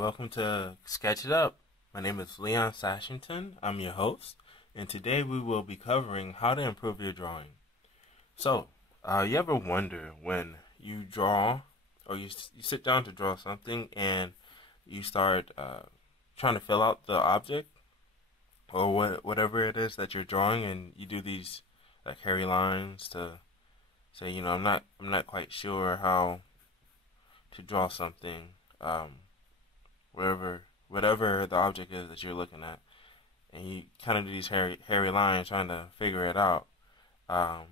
Welcome to Sketch It Up. My name is Leon Sashington. I'm your host, and today we will be covering how to improve your drawing. So, you ever wonder when you draw or you sit down to draw something and you start trying to fill out the object or whatever it is that you're drawing, and you do these like hairy lines to say, I'm not quite sure how to draw something. Whatever the object is that you're looking at, and you kind of do these hairy lines trying to figure it out. And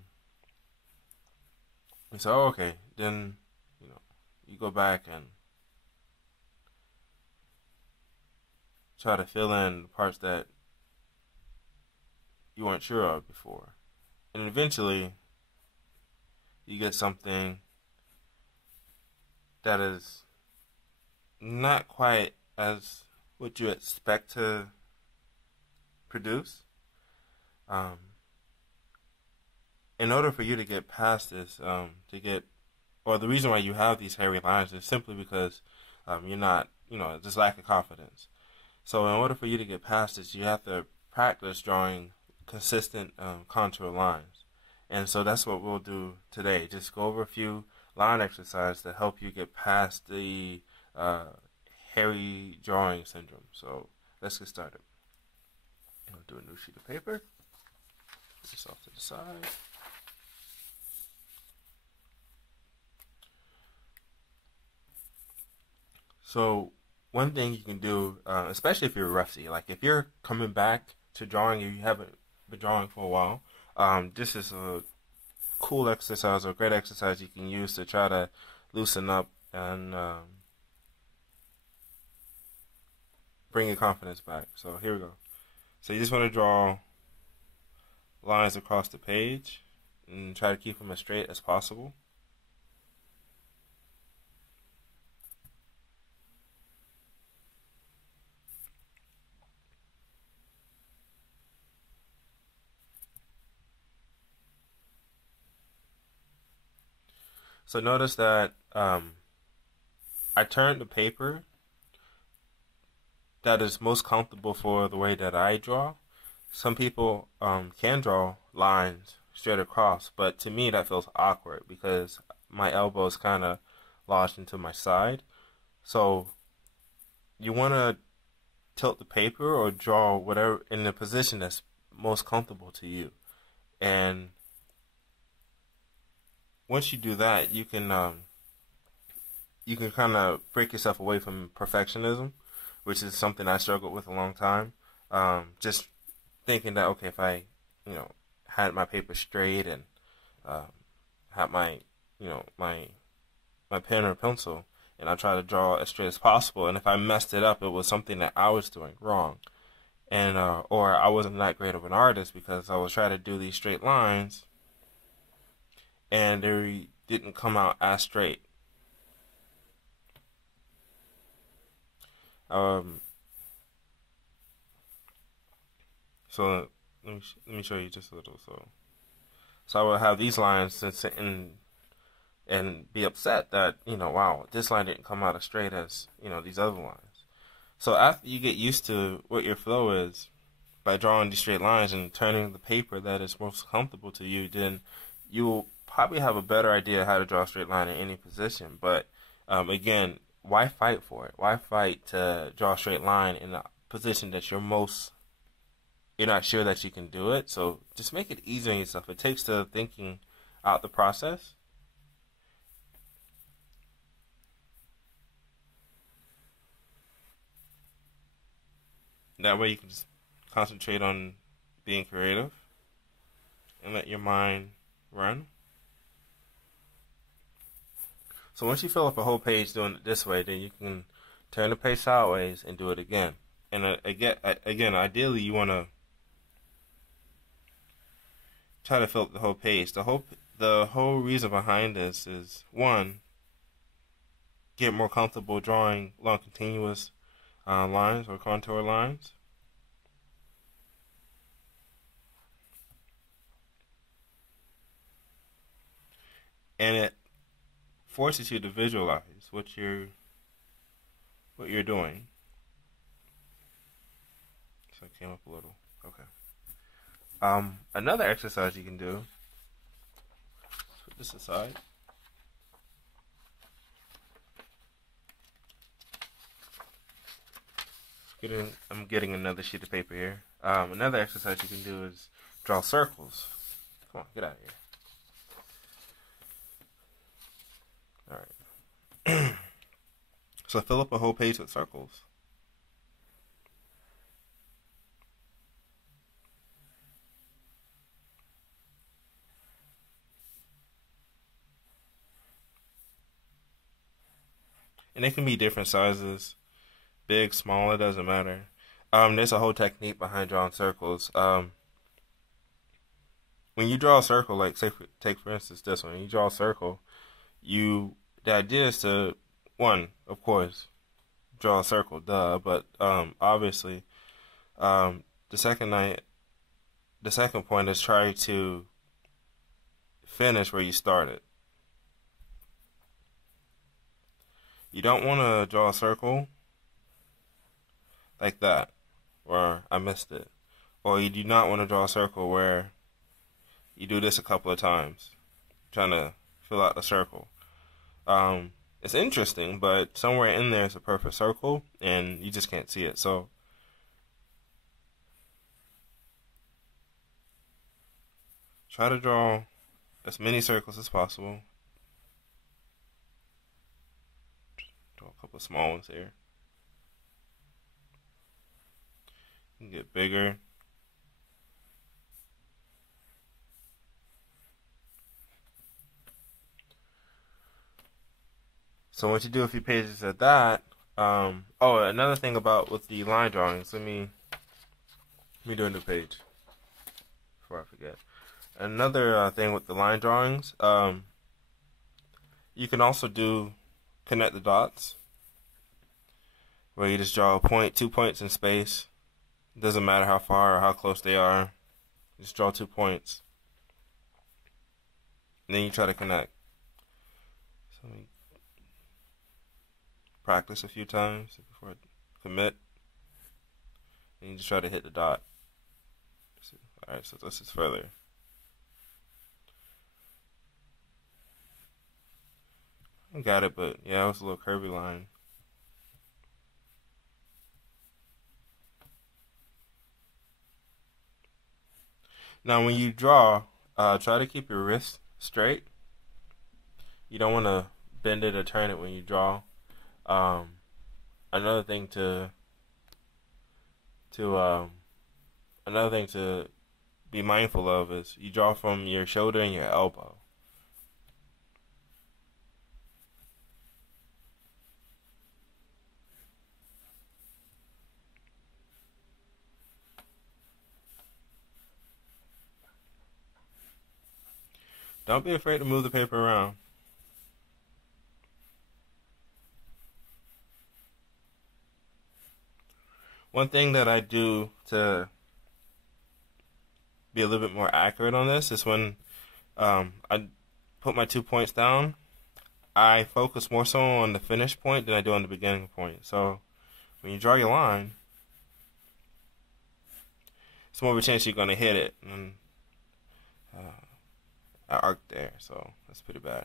so, okay, then you go back and try to fill in the parts that you weren't sure of before, and eventually you get something that is not quite as what you expect to produce. In order for you to get past this, or the reason why you have these hairy lines is simply because you're not, just lack of confidence. So in order for you to get past this, you have to practice drawing consistent contour lines. And so that's what we'll do today. Just go over a few line exercises to help you get past the hairy drawing syndrome. So let's get started. I'll do a new sheet of paper. Put this off to the side. So one thing you can do, especially if you're rusty, like if you're coming back to drawing and you haven't been drawing for a while, this is a cool exercise or great exercise you can use to try to loosen up and bring your confidence back. So here we go. So you just want to draw lines across the page and try to keep them as straight as possible. So notice that I turned the paper that is most comfortable for the way that I draw. Some people can draw lines straight across, but to me that feels awkward because my elbow is kind of lodged into my side. So you want to tilt the paper or draw whatever in the position that's most comfortable to you. And once you do that, you can kind of break yourself away from perfectionism, which is something I struggled with a long time. Just thinking that, okay, if I, had my paper straight and had my, my pen or pencil, and I try to draw as straight as possible, and if I messed it up, it was something that I was doing wrong, and or I wasn't that great of an artist because I was trying to do these straight lines, and they didn't come out as straight. So let me show you just a little. So I will have these lines and be upset that wow, this line didn't come out as straight as these other lines. So after you get used to what your flow is by drawing these straight lines and turning the paper that is most comfortable to you, then you will probably have a better idea how to draw a straight line in any position. But again, why fight for it? Why fight to draw a straight line in a position that you're not sure that you can do it? So just make it easy on yourself. It takes the thinking out the process. That way you can just concentrate on being creative and let your mind run. So once you fill up a whole page doing it this way, then you can turn the page sideways and do it again. And again, ideally you want to try to fill up the whole page. The whole reason behind this is, one, get more comfortable drawing long continuous lines or contour lines. And it forces you to visualize what you're what you're doing. So it came up a little. Okay. Another exercise you can do. Let's put this aside. I'm getting another sheet of paper here. Another exercise you can do is draw circles. Come on, get out of here. All right. So fill up a whole page with circles. And it can be different sizes, big, small, it doesn't matter. There's a whole technique behind drawing circles. When you draw a circle, like take for instance this one, you draw a circle, the idea is to, one, of course, draw a circle, duh, but obviously, the second point is try to finish where you started. You don't want to draw a circle like that, where I missed it. Or you do not want to draw a circle where you do this a couple of times, trying to fill out the circle. It's interesting, but somewhere in there is a perfect circle, and you just can't see it. So try to draw as many circles as possible. Draw a couple of small ones here. You can get bigger. So once you do a few pages of that, another thing with the line drawings, let me do a new page before I forget. Another thing with the line drawings, you can also connect the dots, where you just draw a point, 2 points in space. It doesn't matter how far or how close they are. Just draw 2 points. And then you try to connect. So practice a few times before I commit. And you just try to hit the dot. Alright, so this is further. I got it, but yeah, it was a little curvy line. Now when you draw, try to keep your wrist straight. You don't want to bend it or turn it when you draw. Another thing to be mindful of is you draw from your shoulder and your elbow. Don't be afraid to move the paper around. One thing that I do to be a little bit more accurate on this is when I put my 2 points down, I focus more so on the finish point than I do on the beginning point. So when you draw your line, it's more of a chance you're going to hit it. And I arced there, so that's pretty bad.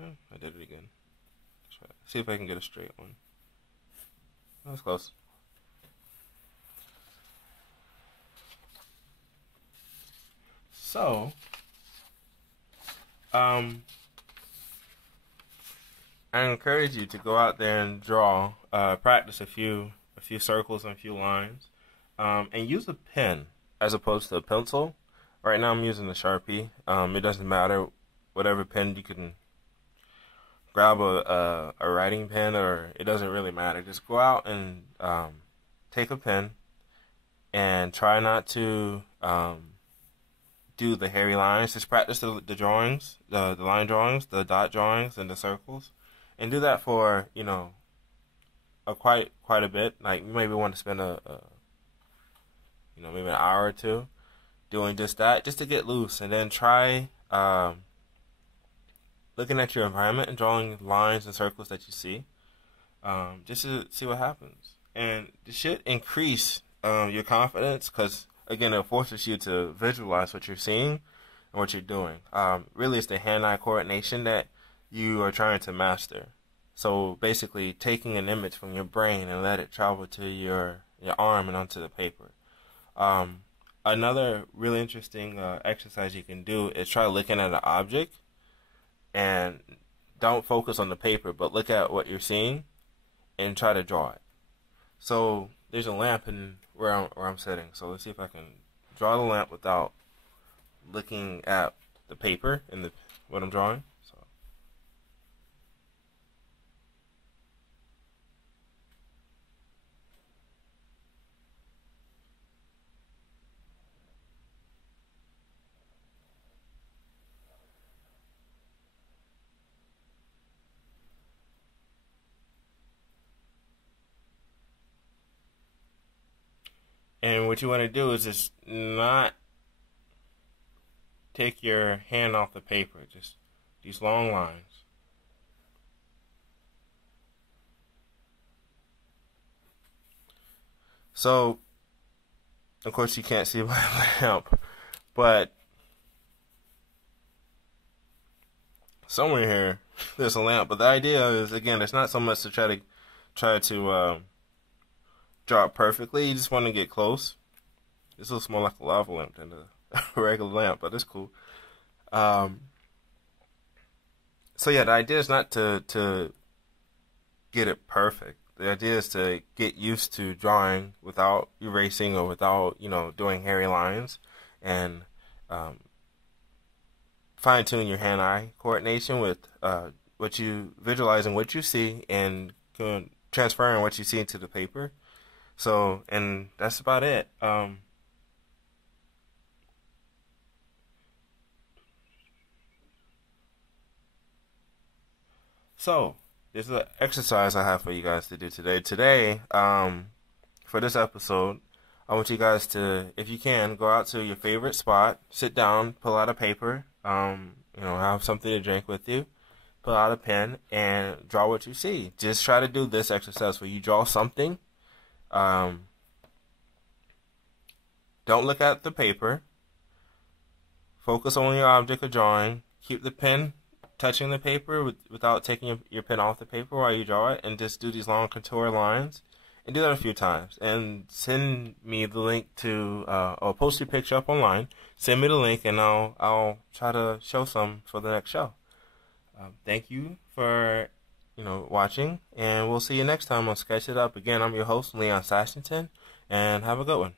I did it again. See if I can get a straight one. That was close. So, I encourage you to go out there and draw, practice a few circles and a few lines, and use a pen as opposed to a pencil. Right now I'm using the Sharpie. It doesn't matter, whatever pen you can grab a writing pen, or it doesn't really matter. Just go out and take a pen and try not to do the hairy lines. Just practice the drawings, the line drawings, the dot drawings, and the circles, and do that for quite a bit. Like you maybe want to spend maybe an hour or two, doing just that, just to get loose, and then try looking at your environment and drawing lines and circles that you see, just to see what happens. And it should increase your confidence because, again, it forces you to visualize what you're seeing and what you're doing. Really, it's the hand-eye coordination that you are trying to master. So basically, taking an image from your brain and let it travel to your arm and onto the paper. Another really interesting exercise you can do is try looking at an object and don't focus on the paper, but look at what you're seeing and try to draw it. So there's a lamp in where I'm sitting. So let's see if I can draw the lamp without looking at the paper and what I'm drawing. So and what you want to do is just not take your hand off the paper, just these long lines. So, of course, you can't see my lamp, but somewhere here there's a lamp. But the idea is, again, it's not so much to try to draw it perfectly. You just want to get close. This looks more like a lava lamp than a regular lamp, but it's cool. So yeah, the idea is not to get it perfect. The idea is to get used to drawing without erasing or without, doing hairy lines, and fine tune your hand-eye coordination with what you visualizing, what you see, and transferring what you see into the paper. So, and that's about it. So, this is an exercise I have for you guys to do today. Today, for this episode, I want you guys to, if you can, go out to your favorite spot, sit down, pull out a paper, have something to drink with you, pull out a pen, and draw what you see. Just try to do this exercise where you draw something. Don't look at the paper. Focus on your object of drawing. Keep the pen touching the paper without taking your pen off the paper while you draw it, and just do these long contour lines, and do that a few times, and send me the link to or post your picture up online. Send me the link, and I'll try to show some for the next show. Thank you for watching, and we'll see you next time on Sketch It Up. Again, I'm your host, Leon Sashington, and have a good one.